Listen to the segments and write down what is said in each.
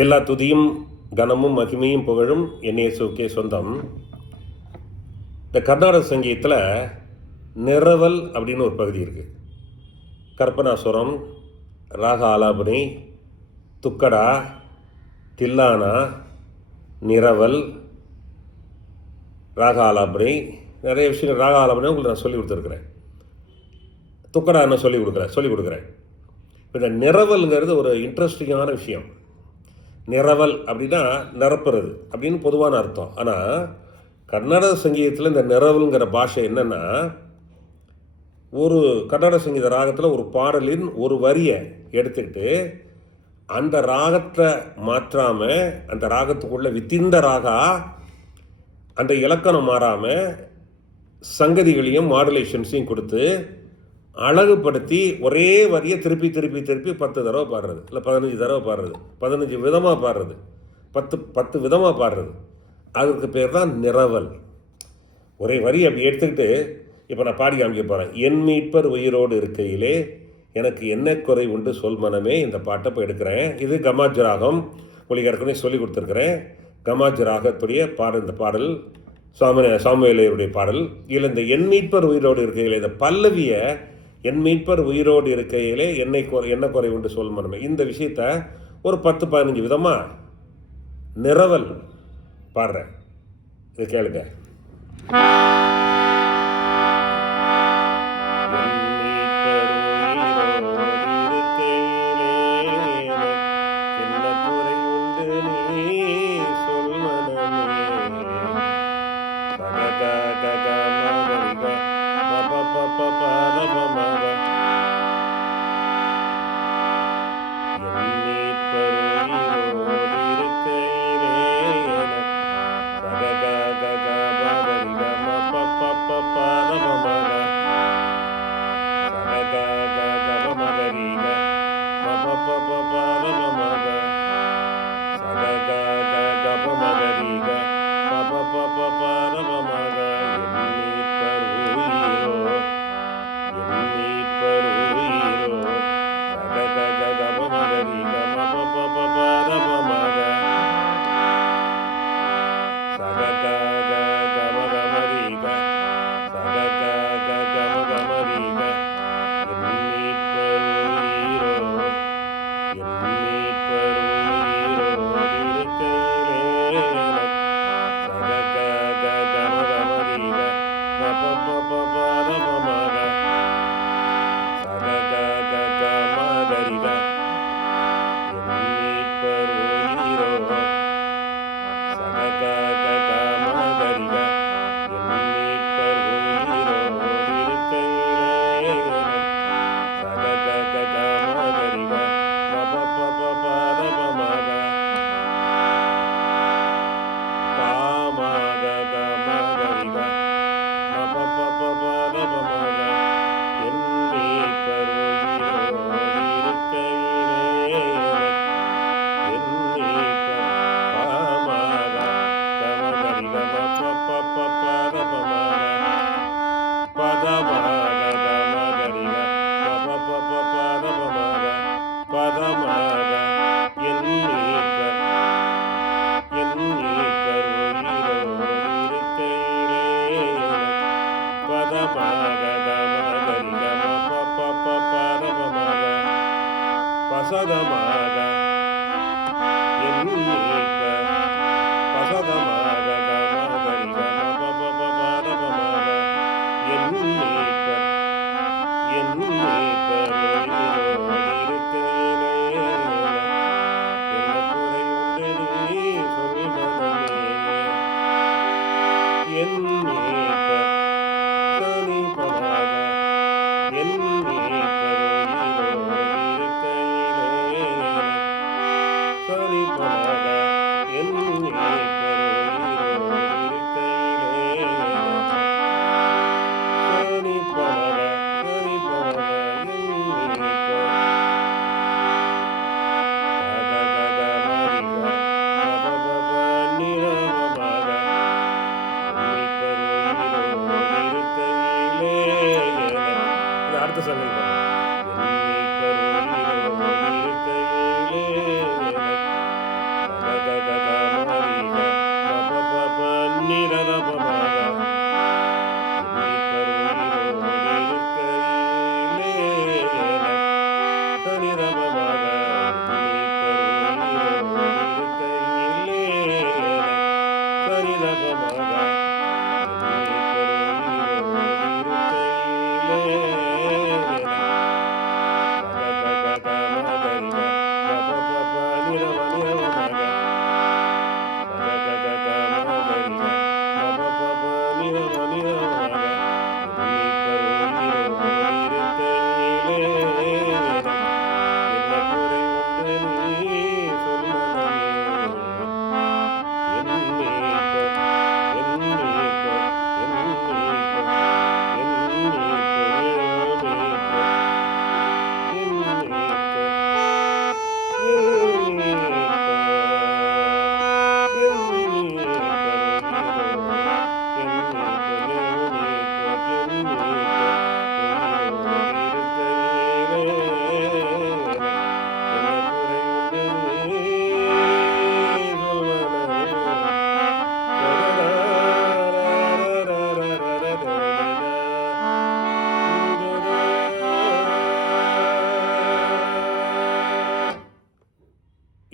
எல்லா துதியும் கனமும் மகிமையும் புகழும் இயேசுவுக்கே சொந்தம். இந்த கர்நாடக சங்கீதத்தில் நிரவல் அப்படின்னு ஒரு பகுதி இருக்குது. கற்பனாசுரம், ராக ஆலாபனை, துக்கடா, தில்லானா, நிரவல், ராக ஆலாபனை, நிறைய விஷயங்கள். ராக ஆலாபனை உங்களுக்கு நான் சொல்லிக் கொடுத்துருக்குறேன். துக்கடா என்ன சொல்லிக் கொடுக்குறேன். இந்த நிரவல்ங்கிறது ஒரு இன்ட்ரெஸ்டிங்கான விஷயம். நிரவல் அப்படின்னா நிரப்புறது அப்படின்னு பொதுவான அர்த்தம். ஆனால் கர்நாடக சங்கீதத்தில் இந்த நிரவல்ங்கிற பாஷை என்னென்னா, ஒரு கர்நாடக சங்கீத ராகத்தில் ஒரு பாடலின் ஒரு வரியை எடுத்துக்கிட்டு அந்த ராகத்தை மாற்றாமல், அந்த ராகத்துக்குள்ளே வித்திந்த ராகா அந்த இலக்கணம் மாறாமல் சங்கதிகளையும் மாடுலேஷன்ஸையும் கொடுத்து அழகுபடுத்தி ஒரே வரியை திருப்பி 10 தடவை பாடுறது, இல்லை 15 தடவை பாடுறது, 15 விதமாக பாடுறது, 10 விதமாக பாடுறது. அதுக்கு பேர் தான் நிரவல். ஒரே வரி அப்படி எடுத்துக்கிட்டு இப்போ நான் பாடி காமிக்க போகிறேன். என் மீட்பர் உயிரோடு இருக்கையிலே எனக்கு என்ன குறை உண்டு சொல் மனமே. இந்த பாட்டை இப்போ எடுக்கிறேன். இது கமாஜ் ராகம். உங்களுக்கு ஏற்கனவே சொல்லி கொடுத்துருக்குறேன். கமாஜ் ராகத்துடைய இந்த பாடல் சாமுவேலுடைய பாடல். இதில் இந்த என் மீட்பர் உயிரோடு இருக்கையிலே, இந்த பல்லவியை என் மீட்பர் உயிரோடு இருக்கையிலே என்ன குறை உண்டு சொல் மனமே, இந்த விஷயத்த ஒரு 10-15 விதமாக நிரவல் பாடுறேன். இது கேளுங்க.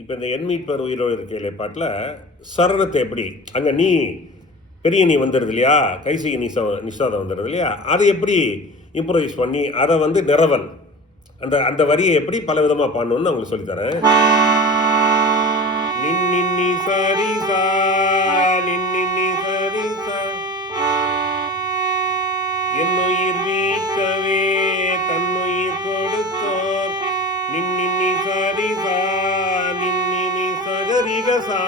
இப்போ இந்த எண்மீட்பர் உயிரோடு இருக்கையில பாட்டில் சரணத்தை எப்படி அங்கே நீ பெரிய நீ வந்துடுது இல்லையா, கைசி நிஷாதம் வந்துடுது இல்லையா, அதை எப்படி இம்ப்ரவைஸ் பண்ணி அதை வந்து நிரவல் அந்த அந்த வரியை எப்படி பல விதமாக பாடணும்னு உங்களுக்கு சொல்லித்தரேன். நின்னி சரி சா நின்னி சரி சா என்னுயிர் மீட்கவே தன்னுயிர் கொடுத்தோர் நின்னி சரி சா நின்னி சகரிகசா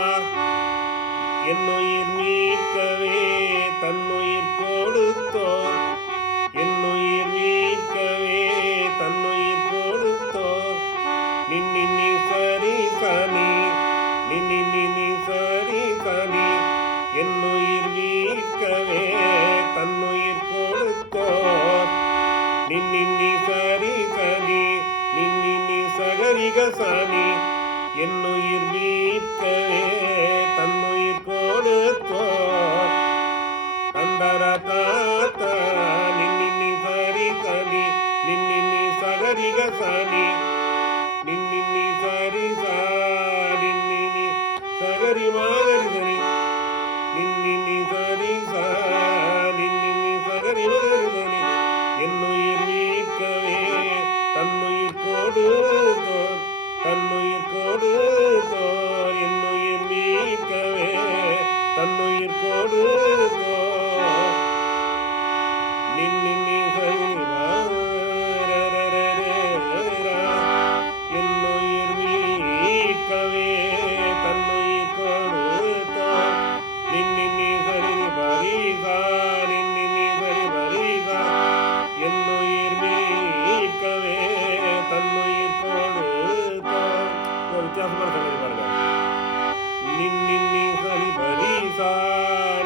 என்னுயிர் மீட்கவே தன்னுயிர் கொடுத்தோர் என்னுயிர் மீட்கவே தன்னுயிர் கொடுத்தோர் நின்னி சரி சனி நின்னி சரி சனி என்னுயிர் மீட்கவே தன்னுயிர் கொடுத்தோர் நின்னி சரி சனி நின்னி சகரிகசானி என்னுயிர் மீட்கவே தன்னுயிர் கொடுத்தோர் கண்டர தாத்த நின்னி சரி சனி நின்னி சகரிகசானி நின்னி சரி சா நின்னி சகரி மாகரிசனி நின்னி சரி சா நின்னி சகரி மாகரிசனி என்னுயிர் மீட்கவே தன்னுயிர் கொடுத்தோர் தன்னுயிர் கொடுத்தோர் என்னுயிர் மீட்கவே தன்னுயிர் கொடுத்தோர் நின்னி என்னுயிர் மீட்கவே தன்னுயிர் கொடுத்தோர் நின்னி சரி பரிசா நின்னி சரி பரிசா என்னுயிர் மீட்கவே தன்னுயிர் கொடுத்தோர். ஒரு வித்தியாசமான சங்கதி பாருங்க. நின்னி சரி பரிசா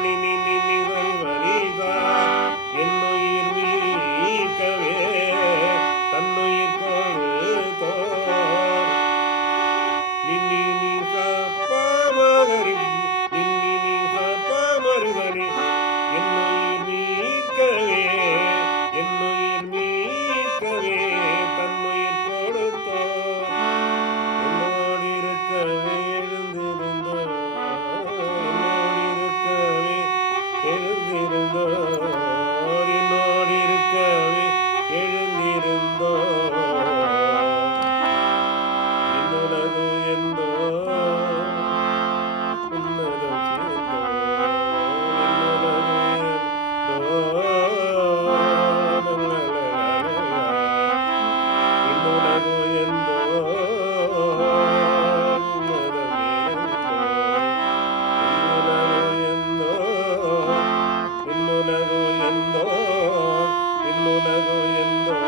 நின்னி சரி பரிசா என்னுயிர் மீட்கவே தன்னுயிர் கொடுத்தோர் நின்னி சப்பமகரி நின்னி சப்பமருகரி என்னுயிர் மீட்கவே என்னுயிர் மீட்கவே தன்னுயிர் கொடுத்தோர் என்னோடு இருக்கவே எழுந்திருந்தோர் என்னோடு இருக்கவே எழுந்திருந்தோர் என்னுலகு எந்தோ உன்னதம் சேர்ந்தோ என்னுலகு எந்தோ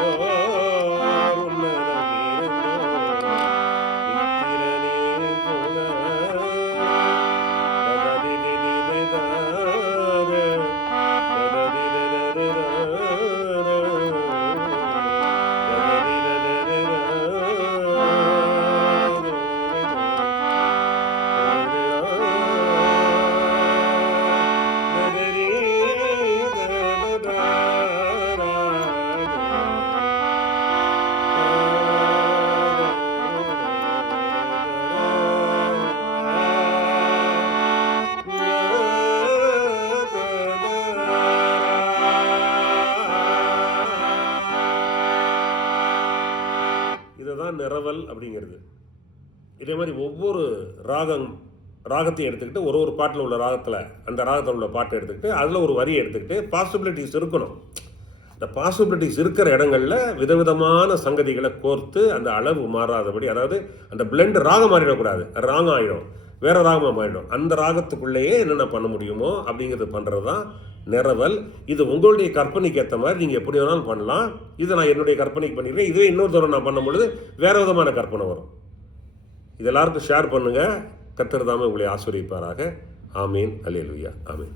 இதுதான் நிரவல் அப்படிங்கிறது. இதே மாதிரி ஒவ்வொரு ராகத்தையும் எடுத்துக்கிட்டு ஒரு பாட்டில் உள்ள ராகத்தில் அந்த ராகத்தில் உள்ள பாட்டை எடுத்துக்கிட்டு அதில் ஒரு வரியை எடுத்துக்கிட்டு பாசிபிலிட்டிஸ் இருக்கணும். இந்த பாசிபிலிட்டிஸ் இருக்கிற இடங்களில் விதவிதமான சங்கதிகளை கோர்த்து அந்த அளவு மாறாதபடி, அதாவது அந்த பிளெண்ட் ராகம் மாறிடக்கூடாது, ராகம் ஆகிடும், வேறு ராகமாக மாறிடும். அந்த ராகத்துக்குள்ளேயே என்னென்ன பண்ண முடியுமோ அப்படிங்கிறது பண்ணுறது தான் நிரவல். இது உங்களுடைய கற்பனைக்கு ஏற்ற மாதிரி நீங்கள் எப்படி வேணாலும் பண்ணலாம். இதை நான் என்னுடைய கற்பனைக்கு பண்ணிடுறேன். இதுவே இன்னொரு தடவை நான் பண்ணும்பொழுது வேறு விதமான கற்பனை வரும். இது எல்லாருக்கும் ஷேர் பண்ணுங்கள். கர்த்தர் தாமே உங்களை ஆசீர்வதிப்பாராக. ஆமீன். அல்லேலூயா. ஆமீன்.